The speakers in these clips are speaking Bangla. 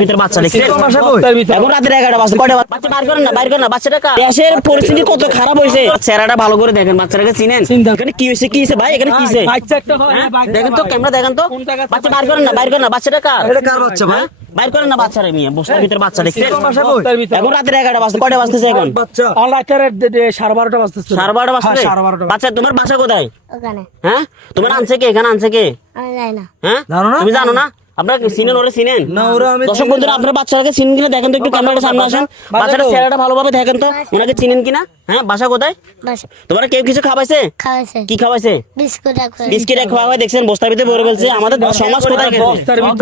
ভিতরে বাচ্চা দেখছেন এখন রাতের 11টা বাজে কয়টা বাচ্চা বাইর করেন না বাচ্চাটা দেশের পরিস্থিতি কত খারাপ হয়েছে চেহারাটা ভালো করে দেখেন বাচ্চাটাকে চিনেন এখানে কি হয়েছে ভাই এখানে কি হয়েছে দেখেন তো ক্যামেরা দেখেন তো বাচ্চা বাইর করেন না বাচ্চাটা কার বাচ্চা ভাই বাইর করেন না বাচ্চারা নিয়ে বস্তার ভিতরে বাচ্চা দেখছেন এখন রাতের 11টা বাজে কয়টা বাজতেছে এখন রাতের 12:30 বাজতেছে 12:30 বাজতেছে বাচ্চা তোমার বাসা কোথায় ওখানে হ্যাঁ তোমার আনছে কে এখানে আনছে কে আমি যাই না হ্যাঁ তুমি জানো না আপনারা চিনেন ওরে চিনেন দর্শক বন্ধুরা আপনারা বাচ্চাটাকে চিনেন কিনা দেখেন তো একটু ক্যামেরার সামনে আসেন বাচ্চাটা চেহারাটা ভালোভাবে দেখেন তো ওনাকে চিনেন কিনা হ্যাঁ বাসা কোথায় বাসা তোমরা কেউ কিছু খাওয়াইছে খাওয়াইছে কি খাওয়াইছে বিস্কিট খাওয়া দেখছেন বস্তার ভিতরে ভরে ফেলছে আমাদের সমাজ কোথায় গেছে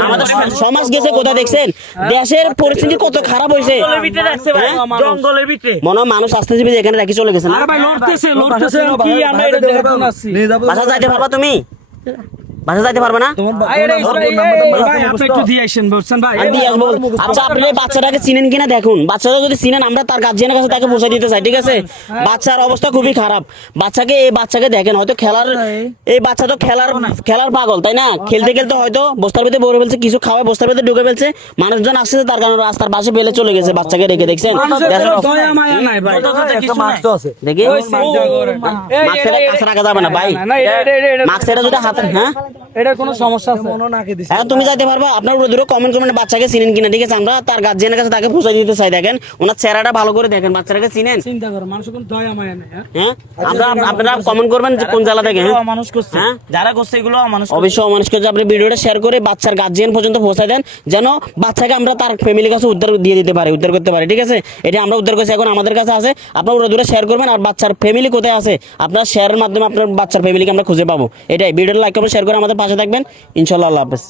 আমাদের সমাজ গেছে কোথায় দেখছেন দেশের পরিস্থিতি কত খারাপ হয়েছে জঙ্গলের ভিতরে মনে হয় মানুষ আস্তে এখানে রাখি চলে গেছে না লড়তেছে কি আমরা এটা দেখতে পাচ্ছি বাসা যাইতে পারবা তুমি বাসা যাইতে পারবে না আচ্ছা আপনি বাচ্চাটাকে চিনেন কিনা দেখুন বাচ্চাটা যদি চিনেন আমরা তার গার্জিয়ানের কাছে তাকে পৌঁছে দিতে চাই ঠিক আছে বাচ্চার অবস্থা খুবই খারাপ বাচ্চাকে দেখেন হয়তো এই বাচ্চা তো খেলার পাগল তাই না খেলতে হয়তো বস্তার ভিতরে ভরে ফেলছে কিছু খাওয়া বস্তার ভিতরে ঢুকে ফেলছে মানুষজন আসছে তার কারণে রাস্তার পাশে ফেলে চলে গেছে বাচ্চাকে রেখে দেখছেন দেখি মাস্কটা কাছে রাখা যাবে না ভাই মাস্কটা যদি হাতে হ্যাঁ এটা কোনো সমস্যা আছে হ্যাঁ তুমি যাইতে পারবা আপনার দূরে কমেন্ট করবেন বাচ্চাকে চিনেন কিনা ঠিক আছে আমরা তার গার্জিয়ানের কাছে তাকে পৌঁছে দিতে চাই দেখেন ওনার চেহারাটা ভালো করে দেখেন বাচ্চাটাকে চিনেন চিন্তা করো মানুষ কোন দয়া মায়া নাই হ্যাঁ আপনারা কমেন্ট করবেন যে কোন জেলা থেকে মানুষ করছে হ্যাঁ যারা করছে এগুলো মানুষ অবশ্যই মানুষ করছে আপনি ভিডিওটা শেয়ার করে বাচ্চার গার্জিয়ান পর্যন্ত পৌঁছে দেন যেন বাচ্চাকে আমরা তার ফ্যামিলির কাছে উদ্ধার করতে পারি ঠিক আছে এটা আমরা উদ্ধার করছি এখন আমাদের কাছে আছে আপনারা দূরে শেয়ার করবেন আর বাচ্চার ফ্যামিলি কোথায় আছে আপনারা শেয়ারের মাধ্যমে আপনার বাচ্চার ফ্যামিলিকে আমরা খুঁজে পাবো এটাই ভিডিওটা লাইক করবেন শেয়ার করে আমাদের পাশে থাকবেন ইনশাআল্লাহ আল্লাহ হাফেজ